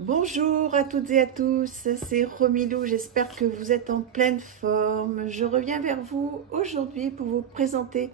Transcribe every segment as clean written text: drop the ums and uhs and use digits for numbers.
Bonjour à toutes et à tous, c'est Romilou, j'espère que vous êtes en pleine forme. Je reviens vers vous aujourd'hui pour vous présenter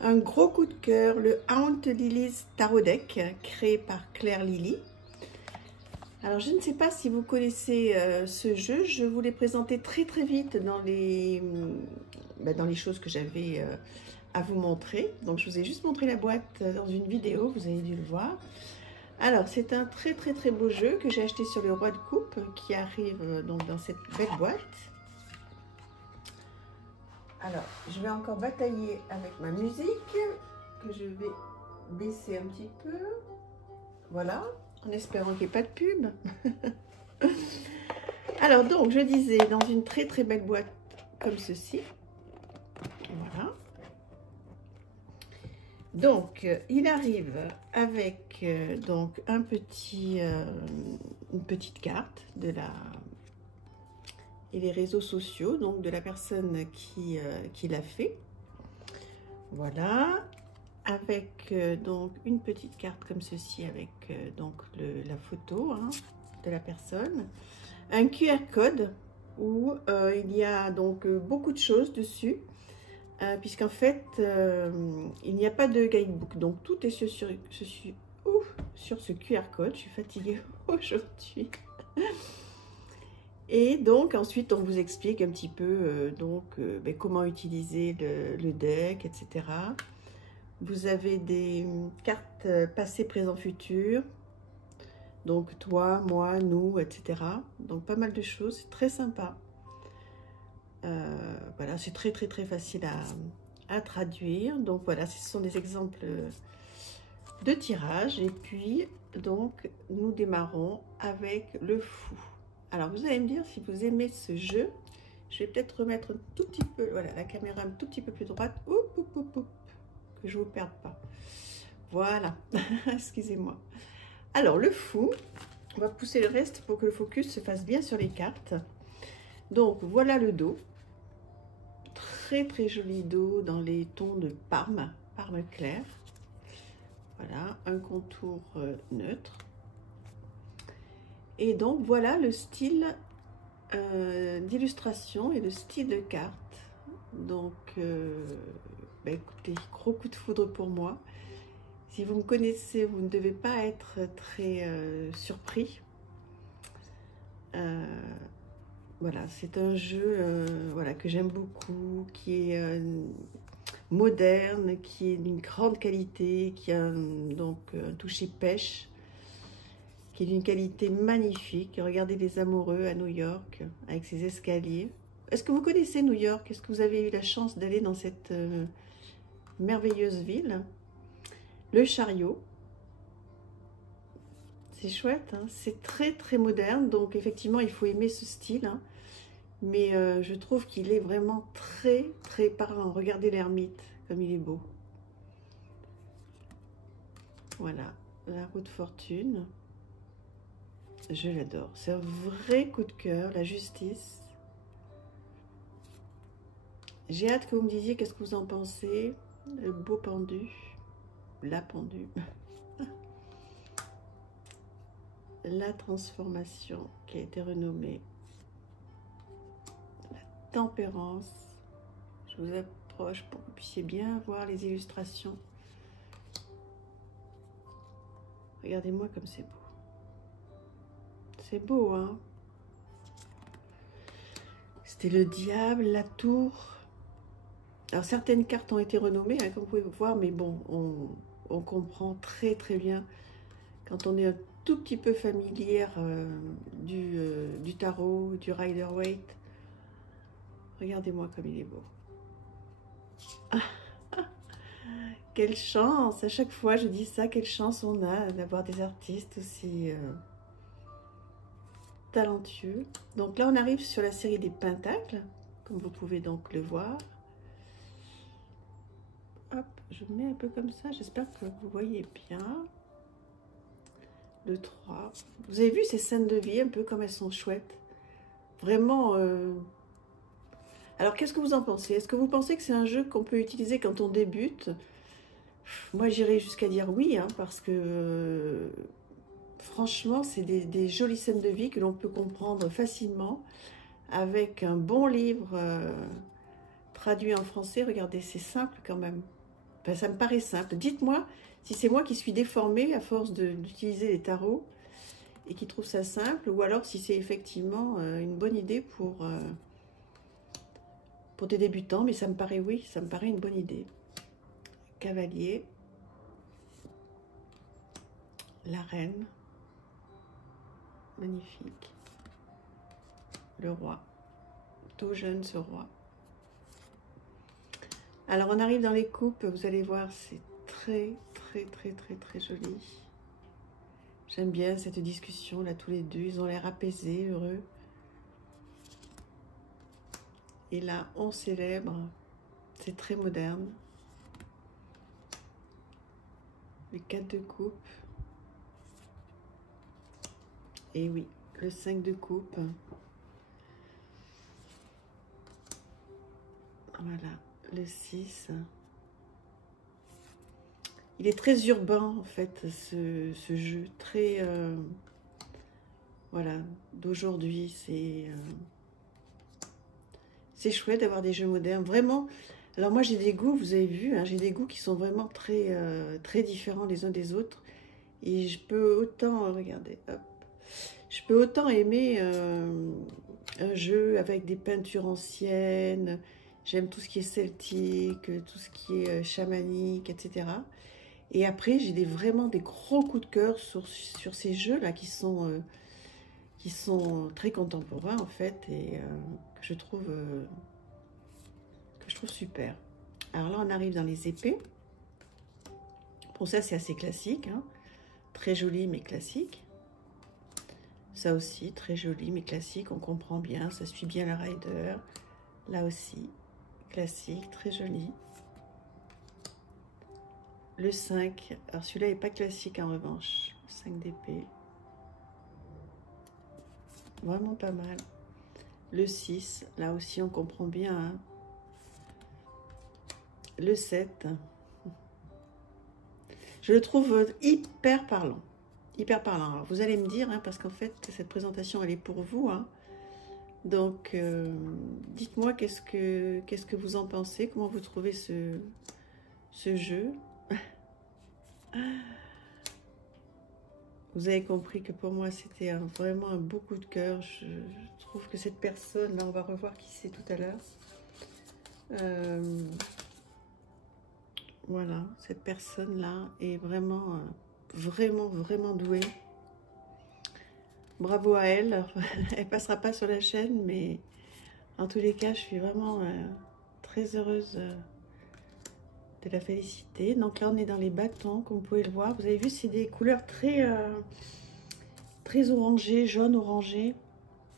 un gros coup de cœur, le Aunt Lily's Tarot Deck, créé par Claire Lily. Alors je ne sais pas si vous connaissez ce jeu, je vous l'ai présenté très vite dans les choses que j'avais à vous montrer. Donc je vous ai juste montré la boîte dans une vidéo, vous avez dû le voir. Alors, c'est un très beau jeu que j'ai acheté sur le Roi de Coupe qui arrive donc dans cette belle boîte. Alors, je vais encore batailler avec ma musique que je vais baisser un petit peu. Voilà, en espérant qu'il n'y ait pas de pub. Alors, donc, je disais, dans une très belle boîte comme ceci. Voilà. Donc, il arrive avec donc une petite carte de et les réseaux sociaux donc de la personne qui l'a fait. Voilà, avec donc une petite carte comme ceci avec donc la photo de la personne, un QR code où il y a donc beaucoup de choses dessus. Puisqu'en fait, il n'y a pas de guidebook. Donc, tout est sur ce QR code. Je suis fatiguée aujourd'hui. Et donc, ensuite, on vous explique un petit peu comment utiliser le deck, etc. Vous avez des cartes passé, présent, futur. Donc, toi, moi, nous, etc. Donc, pas mal de choses. C'est très sympa. Voilà, c'est très facile à traduire. Donc voilà, ce sont des exemples de tirage. Et puis donc nous démarrons avec le fou. Alors vous allez me dire si vous aimez ce jeu. Je vais peut-être remettre un tout petit peu, voilà, la caméra un tout petit peu plus droite. Que je ne vous perde pas. Voilà, excusez-moi. Alors le fou, on va pousser le reste pour que le focus se fasse bien sur les cartes. Donc voilà le dos, très joli dos dans les tons de parme clair. Voilà, un contour neutre. Et donc voilà le style d'illustration et le style de carte. Donc écoutez, gros coup de foudre pour moi. Si vous me connaissez, vous ne devez pas être très surpris. Voilà, c'est un jeu voilà, que j'aime beaucoup, qui est moderne, qui est d'une grande qualité, qui a donc un toucher pêche, qui est d'une qualité magnifique. Regardez les amoureux à New York, avec ses escaliers. Est-ce que vous connaissez New York? Est-ce que vous avez eu la chance d'aller dans cette merveilleuse ville? Le chariot. C'est chouette, hein, c'est très moderne, donc effectivement il faut aimer ce style, hein, mais je trouve qu'il est vraiment très parlant. Regardez l'ermite, comme il est beau. Voilà, la roue de fortune, je l'adore, c'est un vrai coup de cœur. La justice, j'ai hâte que vous me disiez qu'est-ce que vous en pensez. Le beau pendu, la pendue. La transformation qui a été renommée la tempérance. Je vous approche pour que vous puissiez bien voir les illustrations. Regardez-moi comme c'est beau. C'est beau, hein? C'était le diable, la tour. Alors certaines cartes ont été renommées, hein, comme vous pouvez voir, mais bon, on comprend très bien quand on est un tout petit peu familière du tarot, du Rider-Waite. Regardez-moi comme il est beau. Quelle chance! À chaque fois, je dis ça, quelle chance on a d'avoir des artistes aussi talentueux. Donc là, on arrive sur la série des pentacles, comme vous pouvez donc le voir. Hop, je mets un peu comme ça, j'espère que vous voyez bien. Le 3. Vous avez vu ces scènes de vie, un peu comme elles sont chouettes. Vraiment. Alors, qu'est-ce que vous en pensez? Est-ce que vous pensez que c'est un jeu qu'on peut utiliser quand on débute? Moi, j'irais jusqu'à dire oui, hein, parce que franchement, c'est des jolies scènes de vie que l'on peut comprendre facilement avec un bon livre traduit en français. Regardez, c'est simple quand même. Enfin, ça me paraît simple. Dites-moi si c'est moi qui suis déformée à force d'utiliser les tarots et qui trouve ça simple, ou alors si c'est effectivement une bonne idée pour des débutants. Mais ça me paraît, oui, ça me paraît une bonne idée. Cavalier, la reine, magnifique, le roi, tout jeune ce roi. Alors on arrive dans les coupes, vous allez voir, c'est très joli. J'aime bien cette discussion là, tous les deux, ils ont l'air apaisés, heureux. Et là, on célèbre, c'est très moderne. Les 4 de coupe. Et oui, le 5 de coupe. Voilà, le 6. Il est très urbain, en fait, ce jeu. Très, voilà, d'aujourd'hui. C'est chouette d'avoir des jeux modernes. Vraiment, alors moi, j'ai des goûts, vous avez vu, hein, j'ai des goûts qui sont vraiment très différents les uns des autres. Et je peux autant, regardez, hop. Je peux autant aimer un jeu avec des peintures anciennes. J'aime tout ce qui est celtique, tout ce qui est chamanique, etc. Et après, j'ai vraiment des gros coups de cœur sur ces jeux-là qui sont très contemporains, en fait, et que je trouve super. Alors là, on arrive dans les épées. Bon, ça, c'est assez classique, hein. Très joli, mais classique. Ça aussi, très joli, mais classique, on comprend bien, ça suit bien la rider. Là aussi, classique, très joli. Le 5, alors celui-là n'est pas classique en revanche. 5 d'épée. Vraiment pas mal. Le 6, là aussi on comprend bien. Hein. Le 7. Je le trouve hyper parlant. Hyper parlant. Alors, vous allez me dire, hein, parce qu'en fait, cette présentation, elle est pour vous. Hein. Donc, dites-moi qu'est-ce que vous en pensez, comment vous trouvez ce jeu. Vous avez compris que pour moi, c'était vraiment un beau coup de cœur. Je trouve que cette personne, là, on va revoir qui c'est tout à l'heure. Voilà, cette personne-là est vraiment, vraiment douée. Bravo à elle. Elle passera pas sur la chaîne, mais en tous les cas, je suis vraiment très heureuse de la féliciter. Donc là, on est dans les bâtons, comme vous pouvez le voir. Vous avez vu, c'est des couleurs très orangées, jaune orangé.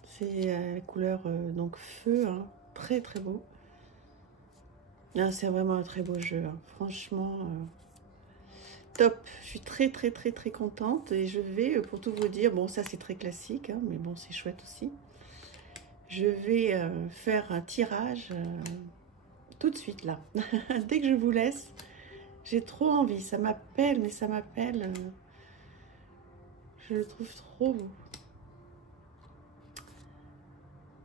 C'est la couleur donc feu, hein. Très beau. C'est vraiment un très beau jeu, hein. Franchement, top. Je suis très contente et je vais, pour tout vous dire, bon, ça c'est très classique, hein, mais bon, c'est chouette aussi. Je vais faire un tirage tout de suite là. Dès que je vous laisse, j'ai trop envie. Ça m'appelle, mais ça m'appelle. Je le trouve trop beau.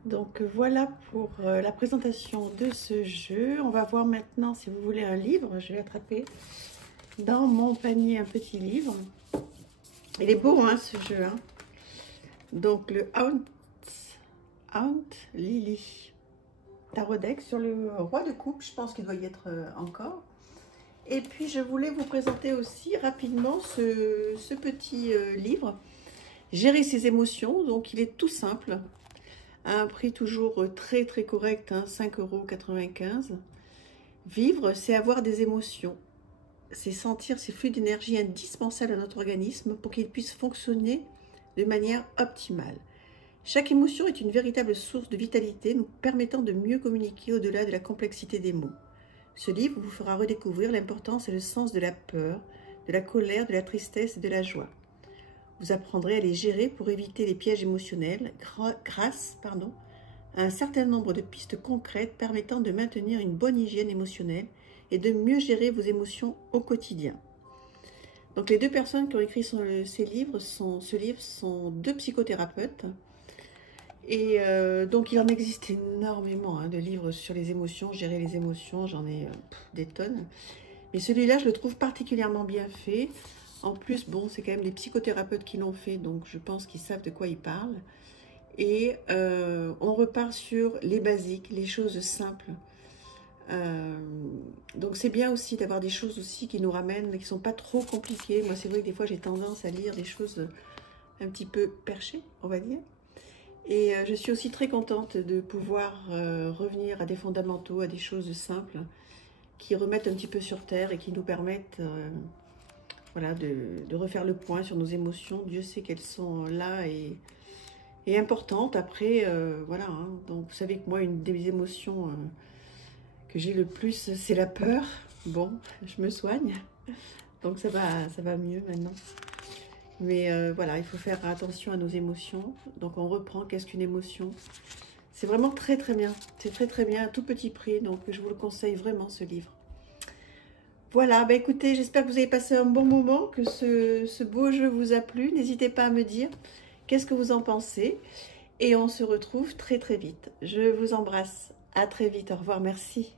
Donc voilà pour la présentation de ce jeu. On va voir maintenant, si vous voulez, un livre. Je vais attraper dans mon panier un petit livre. Il est beau, hein, ce jeu. Hein. Donc le Aunt Lily Tarot Deck sur le roi de coupe. Je pense qu'il doit y être encore. Et puis je voulais vous présenter aussi rapidement ce petit livre. Gérer ses émotions. Donc il est tout simple. À un prix toujours très correct, hein, 5,95 €. Vivre, c'est avoir des émotions. C'est sentir ces flux d'énergie indispensables à notre organisme pour qu'il puisse fonctionner de manière optimale. Chaque émotion est une véritable source de vitalité, nous permettant de mieux communiquer au-delà de la complexité des mots. Ce livre vous fera redécouvrir l'importance et le sens de la peur, de la colère, de la tristesse et de la joie. Vous apprendrez à les gérer pour éviter les pièges émotionnels grâce à un certain nombre de pistes concrètes permettant de maintenir une bonne hygiène émotionnelle et de mieux gérer vos émotions au quotidien. Donc les deux personnes qui ont écrit ce livre sont deux psychothérapeutes. Et donc il en existe énormément de livres sur les émotions, gérer les émotions, j'en ai des tonnes. Mais celui-là, je le trouve particulièrement bien fait. En plus, bon, c'est quand même des psychothérapeutes qui l'ont fait, donc je pense qu'ils savent de quoi ils parlent. Et on repart sur les basiques, les choses simples. Donc c'est bien aussi d'avoir des choses aussi qui nous ramènent, qui ne sont pas trop compliquées. Moi, c'est vrai que des fois, j'ai tendance à lire des choses un petit peu perchées, on va dire. Et je suis aussi très contente de pouvoir revenir à des fondamentaux, à des choses simples, qui remettent un petit peu sur terre et qui nous permettent voilà, de refaire le point sur nos émotions. Dieu sait qu'elles sont là et importantes. Après, voilà, hein. Donc vous savez que moi, une des émotions que j'ai le plus, c'est la peur. Bon, je me soigne, donc ça va mieux maintenant. Mais voilà, il faut faire attention à nos émotions. Donc on reprend, qu'est-ce qu'une émotion? C'est vraiment très très bien. C'est très très bien, à tout petit prix. Donc je vous le conseille vraiment, ce livre. Voilà, bah écoutez, j'espère que vous avez passé un bon moment, que ce beau jeu vous a plu. N'hésitez pas à me dire qu'est-ce que vous en pensez. Et on se retrouve très très vite. Je vous embrasse. À très vite. Au revoir. Merci.